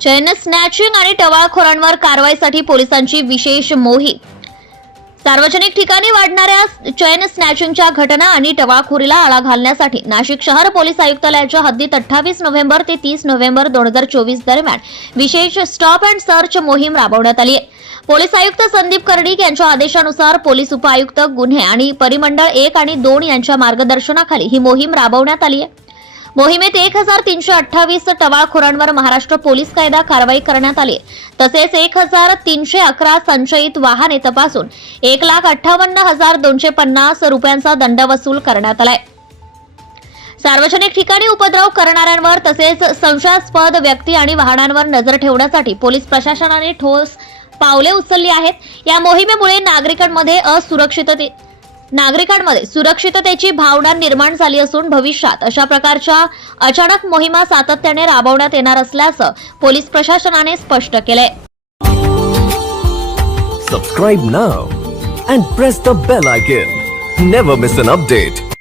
चैन snatching आणि टवाळखोरांवर कारवाईसाठी पोलिसांची विशेष मोहीम. सार्वजनिक ठिकाणी वाढणाऱ्या चैन स्नॅचिंगच्या घटना आणि टवाळखोरीला आळा घालण्यासाठी नाशिक शहर पोलीस आयुक्तालयाच्या हद्दीत अठ्ठावीस नोव्हेंबर ते तीस नोव्हेंबर दोन हजार चोवीस दरम्यान विशेष स्टॉप अँड सर्च मोहीम राबवण्यात आली आहे. पोलीस आयुक्त संदीप कर्डिक यांच्या आदेशानुसार पोलीस उपआयुक्त गुन्हे आणि परिमंडळ एक आणि दोन यांच्या मार्गदर्शनाखाली ही मोहीम राबवण्यात आली आहे. मोहिमेत एक हजार तीनशे अठ्ठावीस टवाळखोरांवर महाराष्ट्र पोलीस कायदा कारवाई करण्यात आली. तसेच एक हजार तीनशे अकरा संशयित वाहने तपासून एक लाख अठ्ठावन्न हजार दोनशे पन्नास रुपयांचा दंड वसूल करण्यात आलाय. सार्वजनिक ठिकाणी उपद्रव करणाऱ्यांवर तसेच संशयास्पद व्यक्ती आणि वाहनांवर नजर ठेवण्यासाठी पोलीस प्रशासनाने ठोस पावले उचलली आहेत. या मोहिमेमुळे नागरिकांमध्ये असुरक्षितते नागरिकांमध्ये सुरक्षिततेची भावना निर्माण झाली असून भविष्यात अशा प्रकारच्या अचानक मोहिमा सातत्याने राबवण्यात येणार असल्याचं पोलीस प्रशासनाने स्पष्ट केलंय. Subscribe now and press the bell icon never miss an update